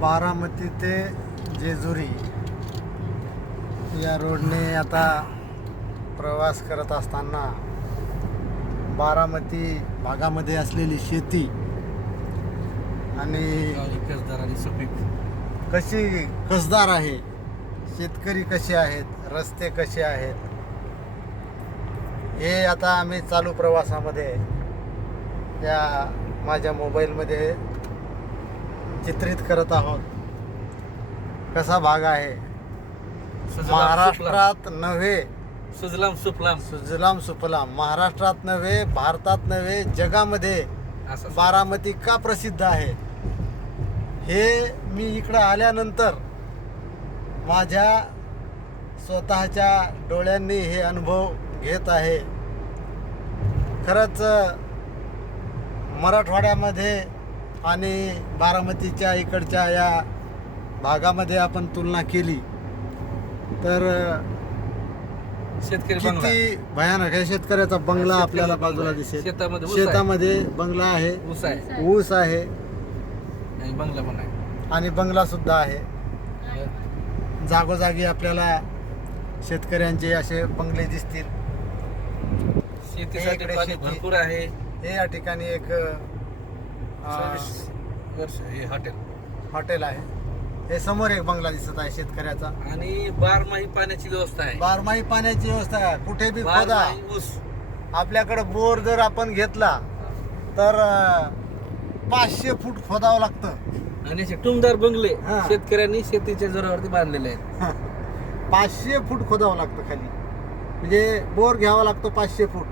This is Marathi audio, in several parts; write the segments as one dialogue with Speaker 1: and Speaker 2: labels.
Speaker 1: बारामती ते जेजुरी या रोडने आता प्रवास करत असताना बारामती भागामध्ये असलेली शेती आणि
Speaker 2: कसदार आणि सुपीक.
Speaker 1: कशी कसदार आहे? शेतकरी कसे आहेत? रस्ते कसे आहेत? हे आता आम्ही चालू प्रवासामध्ये या माझ्या मोबाईलमध्ये चित्रित करत आहोत. कसा भाग आहे? महाराष्ट्रात नव्हे
Speaker 2: सुजलाम सुफलाम.
Speaker 1: सुजलाम सुफलाम. महाराष्ट्रात नव्हे भारतात नव्हे जगामध्ये बारामती का प्रसिद्ध आहे? हे मी इकडं आल्यानंतर माझ्या स्वतःच्या डोळ्यांनी हे अनुभव घेत आहे. खरंच मराठवाड्यामध्ये आणि बारामतीच्या इकडच्या या भागामध्ये आपण तुलना केली तर
Speaker 2: शेतकरी बंगला
Speaker 1: किती भयानक आहे. शेतकऱ्याचा बंगला आपल्याला
Speaker 2: बंगला
Speaker 1: बाजूला
Speaker 2: आहे.
Speaker 1: दिसेल.
Speaker 2: शेतामध्ये ऊस आहे.
Speaker 1: शेतामध्ये बंगला आहे.
Speaker 2: ऊस आहे.
Speaker 1: ऊस आहे.
Speaker 2: आणि बंगला पण आहे.
Speaker 1: आणि बंगला सुद्धा आहे. जागोजागी आपल्याला शेतकऱ्यांचे असे बंगले दिसतील.
Speaker 2: शेतीसाठी
Speaker 1: इकडे
Speaker 2: पाणी
Speaker 1: शेती.
Speaker 2: भरपूर आहे.
Speaker 1: हे या ठिकाणी एक अं,
Speaker 2: वर्ष हे हॉटेल.
Speaker 1: हॉटेल आहे. हे समोर एक बंगला दिसत आहे शेतकऱ्याचा.
Speaker 2: आणि बारमाही पाण्याची व्यवस्था आहे.
Speaker 1: बारमाही पाण्याची व्यवस्था आहे. कुठे बी खोदा.
Speaker 2: बारमाही ऊस.
Speaker 1: आपल्याकडे बोर जर आपण घेतला तर अं, पाचशे फूट खोदावं लागतं.
Speaker 2: आणि असे टुमदार बंगले
Speaker 1: हा.
Speaker 2: शेतकऱ्यांनी शेतीच्या जोरावरती बांधलेले आहेत.
Speaker 1: पाचशे फूट खोदावं लागतं खाली. म्हणजे बोर घ्यावा लागतो पाचशे फूट.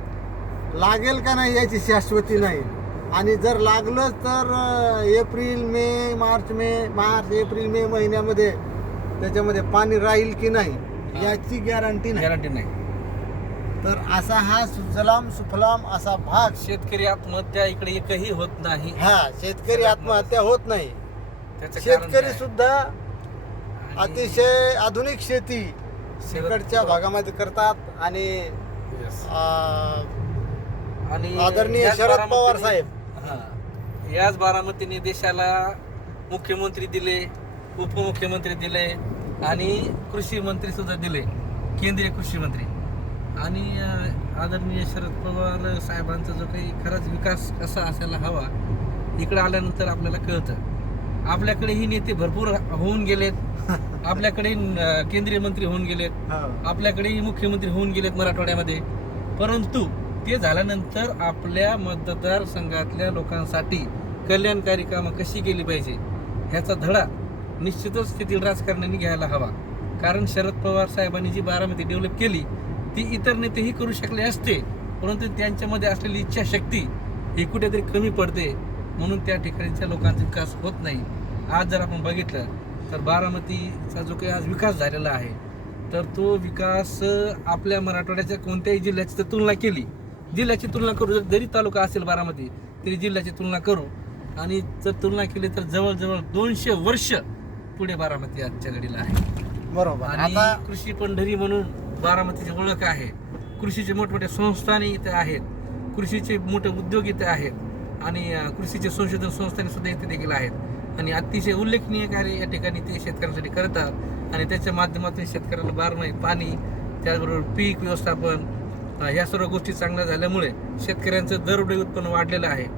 Speaker 1: लागेल का नाही याची शाश्वती नाही. आणि जर लागलं तर April May March May March April May महिन्यामध्ये त्याच्यामध्ये पाणी राहील की नाही. याची गॅरंटी नाही
Speaker 2: गॅरंटी नाही
Speaker 1: तर असा हा सुजलाम सुफलाम असा भाग
Speaker 2: शेतकरी आत्महत्या इकडे एकही होत नाही
Speaker 1: हा शेतकरी आत्महत्या होत नाही
Speaker 2: त्याचं कारण
Speaker 1: शेतकरी
Speaker 2: काय?
Speaker 1: सुद्धा अतिशय आधुनिक शेती
Speaker 2: पवार.
Speaker 1: भागामध्ये करतात आणि
Speaker 2: Yes.
Speaker 1: अं,
Speaker 2: आणि
Speaker 1: आदरणीय
Speaker 2: याच
Speaker 1: शरद
Speaker 2: बारामतीने-
Speaker 1: पवार साहेब.
Speaker 2: हा. याच बारामतीने देशाला मुख्यमंत्री दिले उपमुख्यमंत्री दिले आणि कृषी मंत्री सुद्धा दिले केंद्रीय कृषी मंत्री. आणि आदरणीय शरद पवार साहेबांचा जो काही खराच विकास कसा असायला हवा इकडे आल्यानंतर आपल्याला कळतं. आपल्याकडे ही नेते भरपूर होऊन गेलेत. आपल्याकडे केंद्रीय मंत्री होऊन गेलेत.
Speaker 1: हो.
Speaker 2: आपल्याकडेही मुख्यमंत्री होऊन गेलेत मराठवाड्यामध्ये. परंतु ते झाल्यानंतर आपल्या मतदारसंघातल्या लोकांसाठी कल्याणकारी कामं कशी केली पाहिजे ह्याचा धडा निश्चितच तेथील राजकारण्यांनी घ्यायला हवा. कारण शरद पवार साहेबांनी जी बारामती डेव्हलप केली ती इतर नेतेही करू शकले असते परंतु त्यांच्यामध्ये असलेली इच्छाशक्ती ही कुठेतरी कमी पडते म्हणून त्या ठिकाणच्या लोकांचा विकास होत नाही. आज जर आपण बघितलं तर बारामतीचा जो काही आज विकास झालेला आहे तर तो विकास आपल्या मराठवाड्याच्या कोणत्याही जिल्ह्याची तर तुलना केली जिल्ह्याची तुलना करू. जर जरी तालुका असेल बारामती तरी जिल्ह्याची तुलना करू. आणि जर तुलना केली तर जवळजवळ दोनशे वर्ष पुढे बारामती आजच्या घडीला आहे.
Speaker 1: बरोबर.
Speaker 2: आणि
Speaker 1: आता
Speaker 2: कृषी पंढरी म्हणून बारामतीची ओळख आहे. कृषीचे मोठमोठ्या संस्थाने इथे आहेत. कृषीचे मोठे उद्योग इथे आहेत. आणि कृषीचे संशोधन संस्थाने सुद्धा इथे देखील आहेत. आणि अतिशय उल्लेखनीय कार्य या ठिकाणी ते शेतकऱ्यांसाठी करतात. आणि त्याच्या माध्यमातून शेतकऱ्याला बारमाही पाणी त्याचबरोबर पीक व्यवस्थापन ह्या सर्व गोष्टी चांगल्या झाल्यामुळे शेतकऱ्यांचं दरडोई उत्पन्न वाढलेलं आहे.